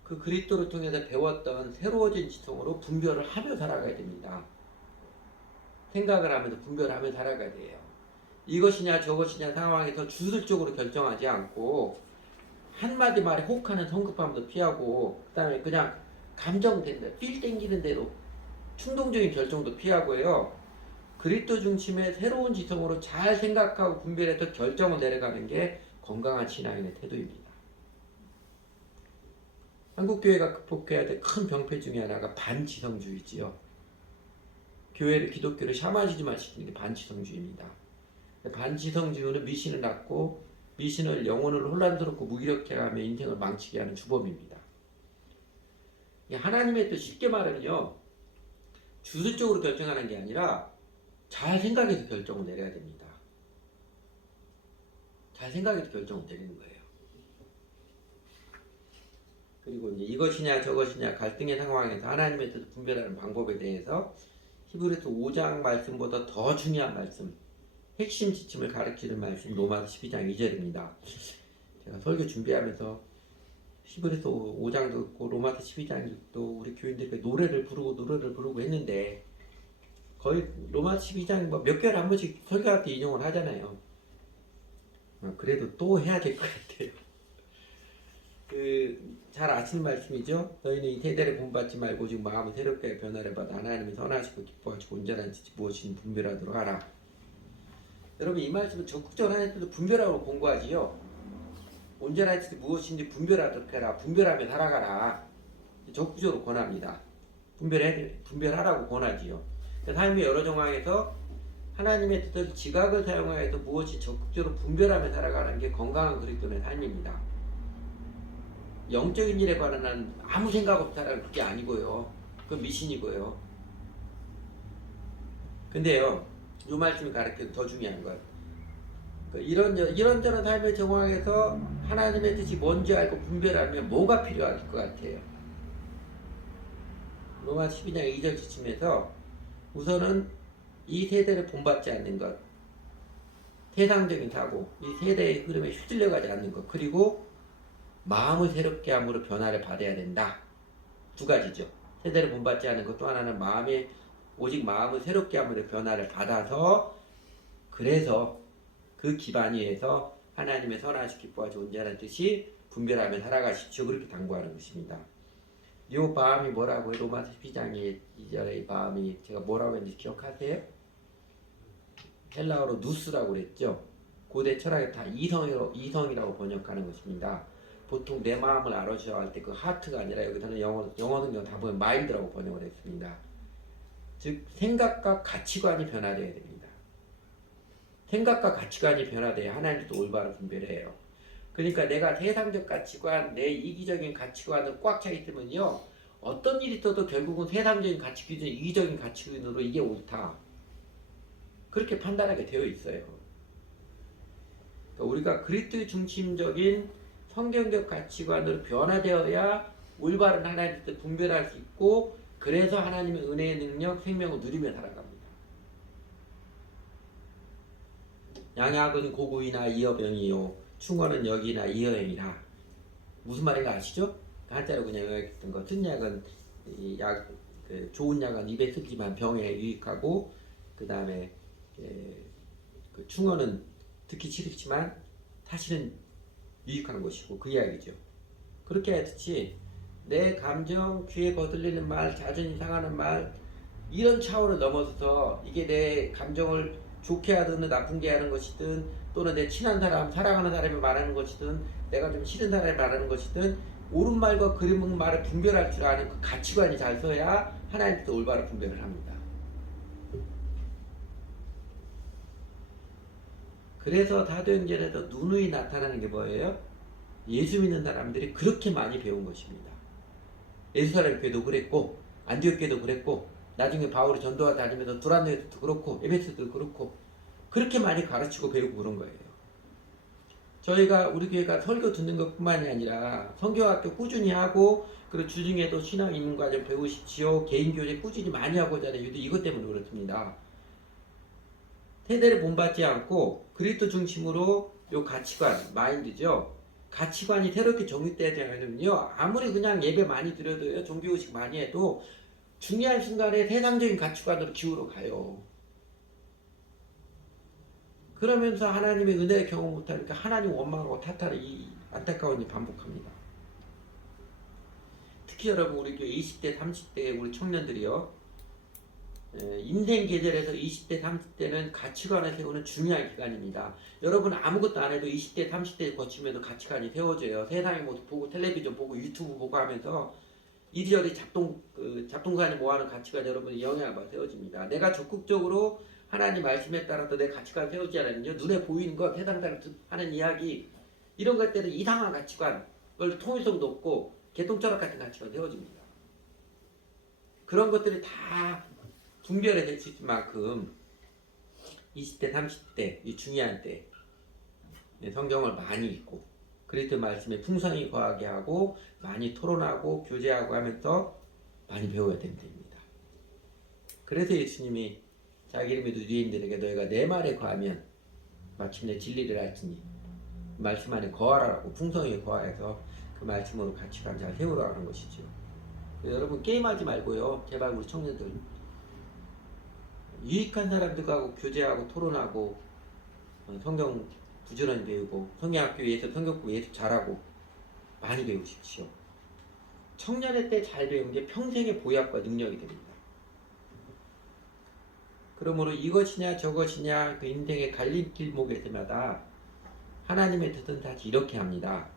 그 그리스도를 통해서 배웠던 새로워진 지성으로 분별을 하며 살아가야 됩니다. 생각을 하면서 분별하며 살아가야 돼요. 이것이냐 저것이냐 상황에서 주술적으로 결정하지 않고 한마디 말에 혹하는 성급함도 피하고 그 다음에 그냥 감정된다, 필 땡기는 대로 충동적인 결정도 피하고요. 그리스도 중심의 새로운 지성으로 잘 생각하고 분별해서 결정을 내려가는 게 건강한 신앙인의 태도입니다. 한국교회가 극복해야 될 큰 병폐 중에 하나가 반지성주의지요. 교회를 기독교를 샤머니즘화 시키는 게 반지성주의입니다. 반지성주의는 미신을 낳고 미신을 영혼을 혼란스럽고 무기력해 하며 인생을 망치게 하는 주범입니다. 하나님의 뜻 쉽게 말하면요, 주술적으로 결정하는 게 아니라 잘 생각해서 결정을 내려야 됩니다. 잘 생각해서 결정을 내리는 거예요. 그리고 이제 이것이냐 저것이냐 갈등의 상황에서 하나님의 뜻을 분별하는 방법에 대해서 히브리서 5장 말씀보다 더 중요한 말씀, 핵심 지침을 가르치는 말씀 로마서 12장 2절입니다. 제가 설교 준비하면서 히브리서 5장도 있고 로마서 12장도 우리 교인들께 노래를 부르고 했는데 거의 로마서 12장 몇 개월 한 번씩 설교할 때 인용을 하잖아요. 그래도 또 해야 될 것 같아요. 잘 아시는 말씀이죠. 너희는 이 세대를 본받지 말고 지금 마음을 새롭게 변화를 받아 하나님이 선하시고 기뻐하시고 온전한 뜻이 무엇인지 분별하도록 하라. 여러분 이 말씀은 적극적으로 하나님의 뜻을 분별하고 공부하지요. 온전한 뜻이 무엇인지 분별하도록 해라. 분별하며 살아가라. 적극적으로 권합니다. 분별하라고 권하지요. 삶의 여러 정황에서 하나님의 뜻을 지각을 사용하여서 무엇이 적극적으로 분별하며 살아가는 게 건강한 그리스도인의 삶입니다. 영적인 일에 관한 아무 생각 없이 살아가는 그게 아니고요. 그건 미신이고요. 근데요, 이 말씀이 가르치는 더 중요한 건 이런저런 삶의 정황에서 하나님의 뜻이 뭔지 알고 분별하면 뭐가 필요할 것 같아요. 로마 12장 2절 지침에서 우선은 이 세대를 본받지 않는 것, 세상적인 사고, 이 세대의 흐름에 휘둘려가지 않는 것, 그리고 마음을 새롭게 함으로 변화를 받아야 된다. 두 가지죠. 세대를 본받지 않는 것, 또 하나는 오직 마음을 새롭게 함으로 변화를 받아서 그래서 그 기반 위에서 하나님의 선하시고 기뻐하시고 온전한 뜻이 분별하며 살아가십시오. 그렇게 당부하는 것입니다. 이 마음이 뭐라고요? 로마서 12장의 2절의 마음이 제가 뭐라고 했는지 기억하세요? 헬라어로 누스라고 그랬죠. 고대 철학에 다 이성이라고 번역하는 것입니다. 보통 내 마음을 알아주셔야 할 때 그 하트가 아니라 여기서는 영어 성경 다 보면 마인드라고 번역을 했습니다. 즉 생각과 가치관이 변화되어야 됩니다. 생각과 가치관이 변화돼야 하나님도 올바른 분별을 해요. 그러니까 내가 세상적 가치관, 내 이기적인 가치관을 꽉 차 있으면요, 어떤 일이 있어도 결국은 세상적인 가치 기준, 이기적인 가치 기준으로 이게 옳다, 그렇게 판단하게 되어 있어요. 그러니까 우리가 그리스도 중심적인 성경적 가치관으로 변화되어야 올바른 하나님의 뜻을 분별할 수 있고, 그래서 하나님의 은혜의 능력, 생명을 누리며 살아갑니다. 양약은 고구이나 이어병이요 충언은 역이나 이어행이라. 무슨 말인가 아시죠? 한자로 그냥 요약했던 거. 쓴 약은 좋은 약은 입에 쓰지만 병에 유익하고, 그 다음에 그 충언은 듣기 싫지만 사실은 유익한 것이고, 그 이야기죠. 그렇게 하듯이 내 감정, 귀에 거슬리는 말, 자존심 상하는 말, 이런 차원을 넘어서서 이게 내 감정을 좋게 하든 나쁘게 하는 것이든 또는 내 친한 사람, 사랑하는 사람이 말하는 것이든 내가 좀 싫은 사람이 말하는 것이든 옳은 말과 그른 말을 분별할 줄 아는 그 가치관이 잘 서야 하나님께서 올바로 분별을 합니다. 그래서 사도행전에서 누누이 나타나는 게 뭐예요? 예수 믿는 사람들이 그렇게 많이 배운 것입니다. 예루살렘 교회도 그랬고 안디옥 교회도 그랬고 나중에 바울이 전도와 다니면서 두란노에서도 그렇고 에베소도 그렇고 그렇게 많이 가르치고 배우고 그런 거예요. 저희가 우리 교회가 설교 듣는 것뿐만이 아니라 성경학교 꾸준히 하고 그리고 주중에도 신앙 입문과정 배우십시오. 개인교제 꾸준히 많이 하고자 하는 이유도 이것 때문에 그렇습니다. 세대를 본받지 않고 그리스도 중심으로 요 가치관, 마인드죠. 가치관이 새롭게 정립돼야 되면요. 아무리 그냥 예배 많이 드려도요. 종교의식 많이 해도 중요한 순간에 세상적인 가치관으로 기울어 가요. 그러면서 하나님의 은혜를 경험 못하니까 하나님 원망하고 탓하는 이 안타까운 일 반복합니다. 특히 여러분 우리 교회 20대, 30대 우리 청년들이요. 인생 계절에서 20대, 30대는 가치관을 세우는 중요한 기간입니다. 여러분 아무것도 안 해도 20대, 30대 거치면서 가치관이 세워져요. 세상의 모습 보고 텔레비전 보고 유튜브 보고 하면서 이리저리 잡동사니 모아는 가치관 여러분이 영향을 받아 세워집니다. 내가 적극적으로 하나님 말씀에 따라서 내 가치관 세우지 않으면요. 눈에 보이는 것, 세상 사람 하는 이야기 이런 것들은 이상한 가치관, 그걸 통일성도 없고 개똥철학 같은 가치관 세워집니다. 그런 것들이 다 분별해 될 수 있을 만큼 20대, 30대 이 중요한 때 성경을 많이 읽고 그리스도 말씀에 풍성히 거하게 하고 많이 토론하고 교제하고 하면서 많이 배워야 되는 때입니다. 그래서 예수님이 자기 이름의 유대인들에게 너희가 내 말에 거하면 마침내 진리를 알지니 말씀 안에 거하라고 풍성히 거하여서 그 말씀으로 가치관 잘 세우라는 것이죠. 여러분 게임하지 말고요. 제발 우리 청년들 유익한 사람들하고 교제하고 토론하고 성경 부지런히 배우고 성경학교 위에서 성경국 예습 잘하고 많이 배우십시오. 청년의 때 잘 배운 게 평생의 보약과 능력이 됩니다. 그러므로 이것이냐 저것이냐 그 인생의 갈림길목에서마다 하나님의 뜻은 다시 이렇게 합니다.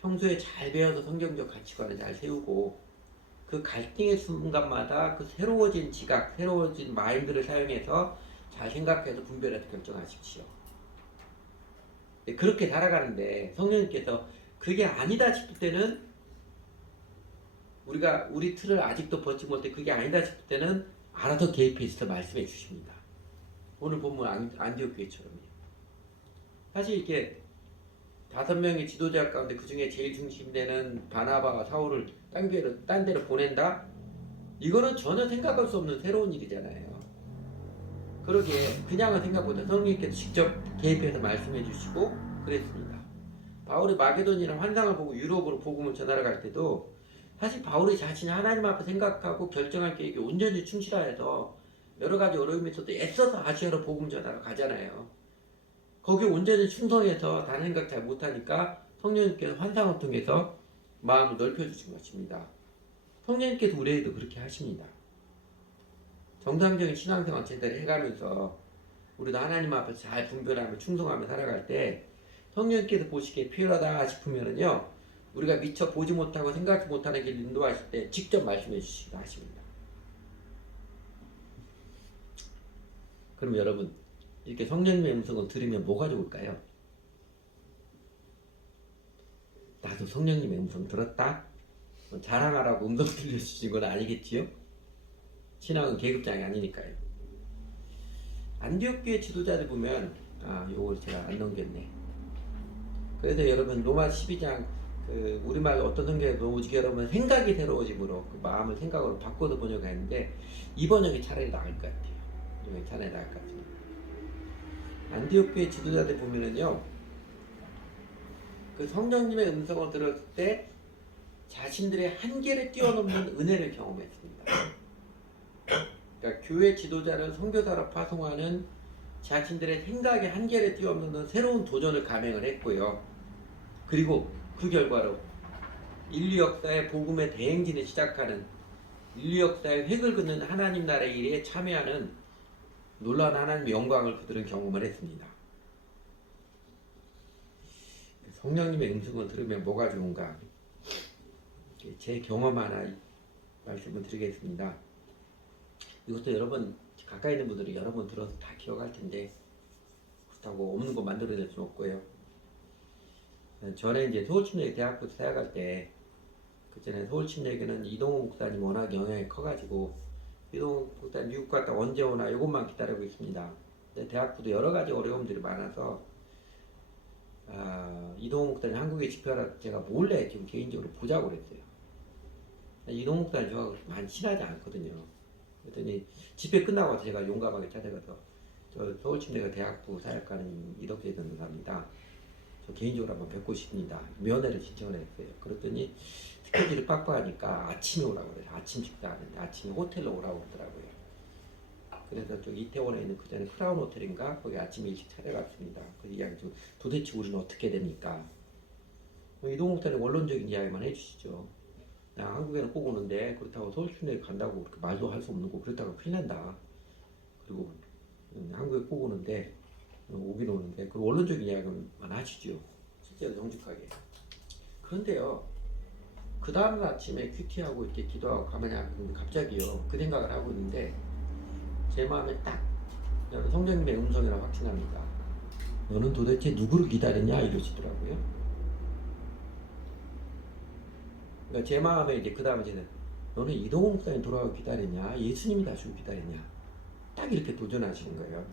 평소에 잘 배워서 성경적 가치관을 잘 세우고 그 갈등의 순간마다 그 새로워진 지각, 새로워진 마인드를 사용해서 잘 생각해서 분별해서 결정하십시오. 그렇게 살아가는데 성령님께서 그게 아니다 싶을 때는 우리가 우리 틀을 아직도 벗지 못해 그게 아니다 싶을 때는 알아서 개입해 있어 말씀해 주십니다. 오늘 본문 안디옥 교회처럼요. 사실 이렇게 5명의 지도자 가운데 그 중에 제일 중심되는 바나바와 사울을 딴 데로 보낸다? 이거는 전혀 생각할 수 없는 새로운 일이잖아요. 그러기에 그냥은 생각보다 성령님께서 직접 개입해서 말씀해 주시고 그랬습니다. 바울이 마게도니랑 환상을 보고 유럽으로 복음을 전하러 갈 때도 사실 바울이 자신이 하나님 앞에 생각하고 결정할 계획에 온전히 충실하여서 여러 가지 어려움이 있어도 애써서 아시아로 복음 전하러 가잖아요. 거기에 온전히 충성해서 다른 생각 잘 못하니까 성령님께서 환상을 통해서 마음을 넓혀주신 것입니다. 성령님께서 우리에게도 그렇게 하십니다. 정상적인 신앙생활 제대로 해가면서 우리도 하나님 앞에서 잘 분별하며 충성하며 살아갈 때 성령님께서 보시기에 필요하다 싶으면은요 우리가 미처 보지 못하고 생각지 못하는 길을 인도하실 때 직접 말씀해 주시기도 하십니다. 그럼 여러분 이렇게 성령님의 음성을 들으면 뭐가 좋을까요? 나도 성령님의 음성 들었다? 자랑하라고 음성 들려주신 건 아니겠지요? 신앙은 계급장이 아니니까요. 안디옥 교회 지도자들 보면 요걸 제가 안 넘겼네. 그래서 여러분 로마 12장 그 우리말 어떤 성경에도 오직 여러분 생각이 새로워짐으로 그 마음을 생각으로 바꿔서 번역했는데 이 번역이 차라리 나을 것 같아요. 이번에 차라리 나을 것 같습니다. 안디옥 교회 지도자들 보면은요 그 성령님의 음성을 들었을 때 자신들의 한계를 뛰어넘는 은혜를 경험했습니다. 그러니까 교회 지도자는 선교사로 파송하는 자신들의 생각의 한계를 뛰어넘는 새로운 도전을 감행을 했고요. 그리고 그 결과로 인류 역사의 복음의 대행진을 시작하는 인류 역사의 획을 긋는 하나님 나라의 일에 참여하는 놀라운 하나님의 영광을 그들은 경험을 했습니다. 성령님의 음성을 들으면 뭐가 좋은가? 제 경험 하나 말씀을 드리겠습니다. 이것도 여러분 가까이 있는 분들이 여러 번 들어서 다 기억할 텐데 그렇다고 없는 거 만들어낼 수는 없고요. 전에 이제 서울침례 대학교 사역할 때 그전에 서울침례교는 이동훈 목사님 워낙 영향이 커가지고 이동훈 목사님 미국 갔다 언제 오나 이것만 기다리고 있습니다. 근데 대학부도 여러 가지 어려움들이 많아서 이동훈 목사님 한국에 집회하라 제가 몰래 좀 개인적으로 보자고 그랬어요. 이동훈 목사님 저하고 많이 친하지 않거든요. 그랬더니 집회 끝나고 와서 제가 용감하게 찾아가서 저 서울침례가 대학부 사역하는 이덕재 전도사입니다. 저 개인적으로 한번 뵙고 싶습니다. 면회를 신청을 했어요. 그랬더니 스케줄이 빡빡하니까 아침에 오라고 그래요. 아침 식사하는데 아침에 호텔로 오라고 그러더라고요. 그래서 저 이태원에 있는 그 전에 크라운 호텔인가 거기 아침에 일찍 찾아갔습니다. 그 이야기 좀 도대체 우리는 어떻게 됩니까? 이동욱 목사님 원론적인 이야기만 해주시죠. 나 한국에는 꼭 오는데 그렇다고 서울침례에 간다고 그렇게 말도 할 수 없는 거 그렇다고 큰일 난다. 그리고 한국에 꼭 오는데 오긴 오는데 그 원론적인 이야기만 하시죠. 실제로 정직하게. 그런데요. 그 다음 아침에 큐티하고 이렇게 기도하고 가만히 하는데 갑자기요 그 생각을 하고 있는데 제 마음에 딱 성령님의 음성이라고 확신합니다. 너는 도대체 누구를 기다리냐 이러시더라고요. 그러니까 제 마음에 이제 그 다음에 이제는 너는 이동훈 목사님 돌아오고 기다리냐 예수님이 다시 오고 기다리냐 딱 이렇게 도전하시는 거예요.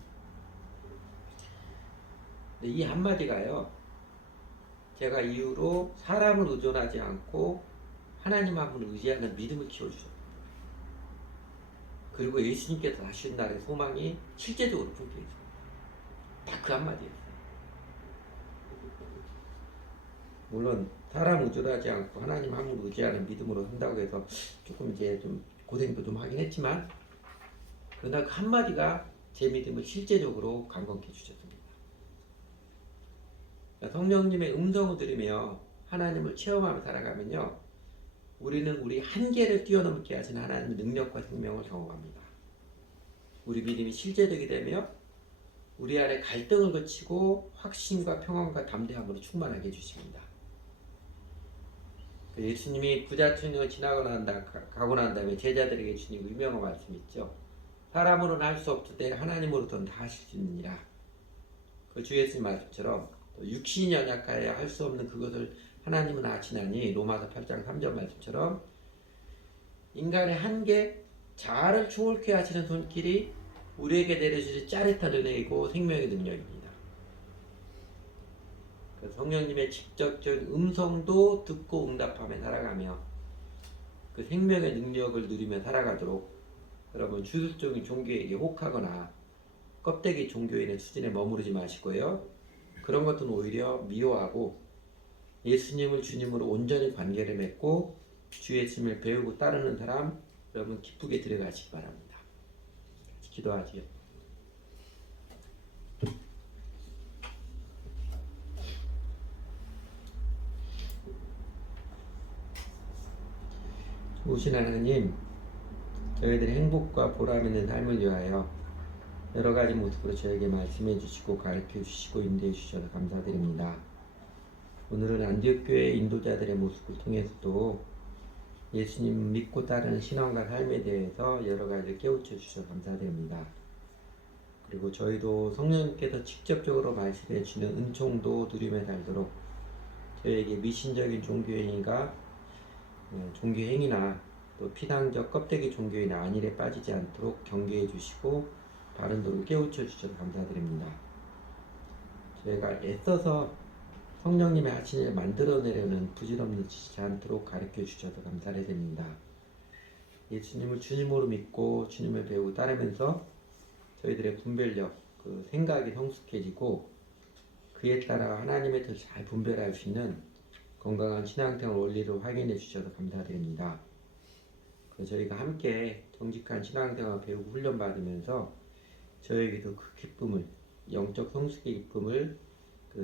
근데 이 한마디가요 제가 이후로 사람을 의존하지 않고 하나님 한 분을 의지하는 믿음을 키워주셨습니다. 그리고 예수님께서 다시 온 날의 소망이 실제적으로 품게 있습니다. 딱 그 한마디였어요. 물론 사람 의존하지 않고 하나님 한 분을 의지하는 믿음으로 산다고 해서 조금 이제 좀 고생도 좀 하긴 했지만 그러나 그 한마디가 제 믿음을 실제적으로 강건케 해주셨습니다. 성령님의 음성을 들으며 하나님을 체험하며 살아가면요 우리는 우리 한계를 뛰어넘게 하신 하나님의 능력과 생명을 경험합니다. 우리 믿음이 실제되게 되며 우리 안에 갈등을 거치고 확신과 평안과 담대함으로 충만하게 해주십니다. 예수님이 부자층을 가고 난 다음에 제자들에게 주신 유명한 말씀 있죠. 사람으로는 할 수 없으되 하나님으로서는 다 하실 수 있느니라. 그 주 예수님 말씀처럼 육신이 연약하여 할 수 없는 그것을 하나님은 아시나니 로마서 8장 3절 말씀처럼 인간의 한계, 자아를 충홀케 하시는 손길이 우리에게 내려주신 짜릿한 은혜이고 생명의 능력입니다. 그 성령님의 직접적인 음성도 듣고 응답하며 살아가며 그 생명의 능력을 누리며 살아가도록 여러분 주술적인 종교에게 혹하거나 껍데기 종교인의 수준에 머무르지 마시고요. 그런 것들은 오히려 미워하고 예수님을 주님으로 온전히 관계를 맺고 주 예수님을 배우고 따르는 사람 여러분 기쁘게 들어가시기 바랍니다. 기도하지요. 오신 하나님, 저희들의 행복과 보람 있는 삶을 위하여 여러 가지 모습으로 저에게 말씀해 주시고 가르쳐 주시고 인도해 주셔서 감사드립니다. 오늘은 안디옥 교회 인도자들의 모습을 통해서도 예수님 믿고 따르는 신앙과 삶에 대해서 여러 가지를 깨우쳐 주셔서 감사드립니다. 그리고 저희도 성령님께서 직접적으로 말씀해 주시는 은총도 누리며 살도록 저에게 미신적인 종교행위가 종교행위나 또 피당적 껍데기 종교인의 안일에 빠지지 않도록 경계해 주시고 바른 도로 깨우쳐 주셔서 감사드립니다. 저희가 애써서 성령님의 하신 일을 만들어내려는 부질없는 짓이 않도록 가르쳐 주셔서 감사를 드립니다. 예수님을 주님으로 믿고 주님을 배우고 따르면서 저희들의 분별력, 그 생각이 성숙해지고 그에 따라 하나님의 뜻을 잘 분별할 수 있는 건강한 신앙생활 원리를 확인해 주셔서 감사드립니다. 저희가 함께 정직한 신앙생활 배우고 훈련받으면서 저에게도 그 기쁨을, 영적 성숙의 기쁨을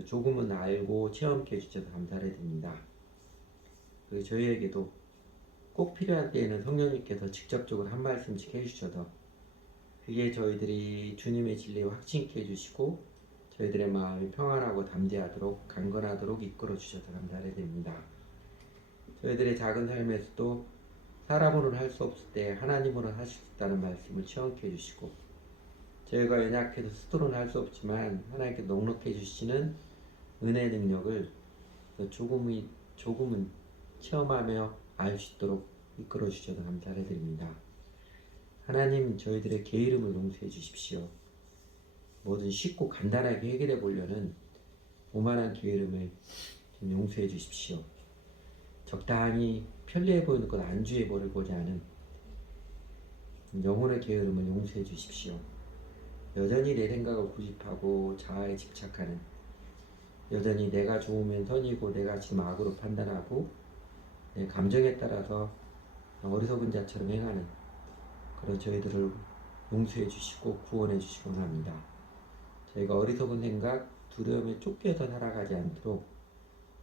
조금은 알고 체험케 해주셔서 감사를 드립니다. 그리고 저희에게도 꼭 필요한 때에는 성령님께서 직접적으로 한 말씀씩 해주셔서 그게 저희들이 주님의 진리에 확신케 해주시고 저희들의 마음이 평안하고 담대하도록 강건하도록 이끌어 주셔서 감사드립니다. 저희들의 작은 삶에서도 사람으로는 할 수 없을 때 하나님으로는 하실 수 있다는 말씀을 체험케 해주시고 저희가 연약해도 스스로는 할 수 없지만 하나님께 넉넉해 주시는 은혜 능력을 조금은 체험하며 알 수 있도록 이끌어 주셔서 감사드립니다. 하나님 저희들의 게으름을 용서해 주십시오. 뭐든 쉽고 간단하게 해결해 보려는 오만한 게으름을 좀 용서해 주십시오. 적당히 편리해 보이는 것 안주해 버리고자 하는 영혼의 게으름을 용서해 주십시오. 여전히 내 생각을 고집하고 자아에 집착하는, 여전히 내가 좋으면 선이고 내가 지금 악으로 판단하고 내 감정에 따라서 어리석은 자처럼 행하는 그런 저희들을 용서해 주시고 구원해 주시곤 합니다. 저희가 어리석은 생각, 두려움에 쫓겨서 살아가지 않도록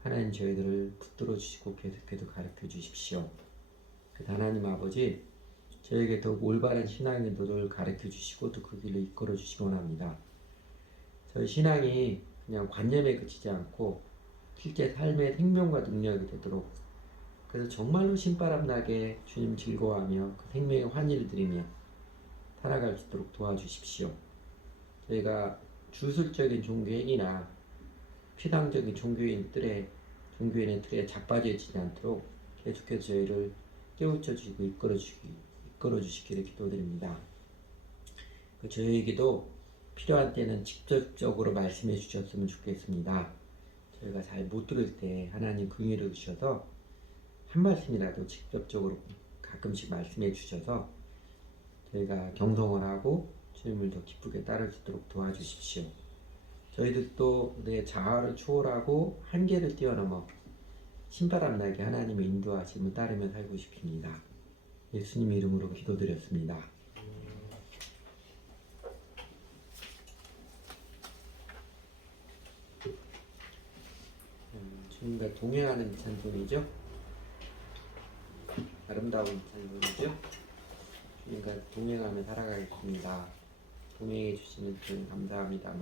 하나님 저희들을 붙들어 주시고 계속해서 가르쳐 주십시오. 하나님 아버지, 저에게 더 올바른 신앙의 도를 가르쳐 주시고 또 그 길을 이끌어 주시곤 합니다. 저희 신앙이 그냥 관념에 그치지 않고 실제 삶의 생명과 능력이 되도록, 그래서 정말로 신바람 나게 주님 즐거워하며 그 생명의 환희를 드리며 살아갈 수 있도록 도와주십시오. 저희가 주술적인 종교행위나 피당적인 종교인의 틀에 자빠져 있지 않도록 계속해서 저희를 깨우쳐 주시고 이끌어 주시기를 기도드립니다. 저희에게도 필요한 때는 직접적으로 말씀해 주셨으면 좋겠습니다. 저희가 잘 못 들을 때 하나님 긍휼을 주셔서 한 말씀이라도 직접적으로 가끔씩 말씀해 주셔서 저희가 경성을 하고 주님을 더 기쁘게 따를 수 있도록 도와주십시오. 저희들도 내 자아를 초월하고 한계를 뛰어넘어 신바람 나게 하나님의 인도하심을 따르며 살고 싶습니다. 예수님 이름으로 기도드렸습니다. 주님과 동행하는 찬송이죠. 아름다운 찬송이죠. 주님과 동행하며 살아가겠습니다. 동행해 주시는 주님 감사합니다.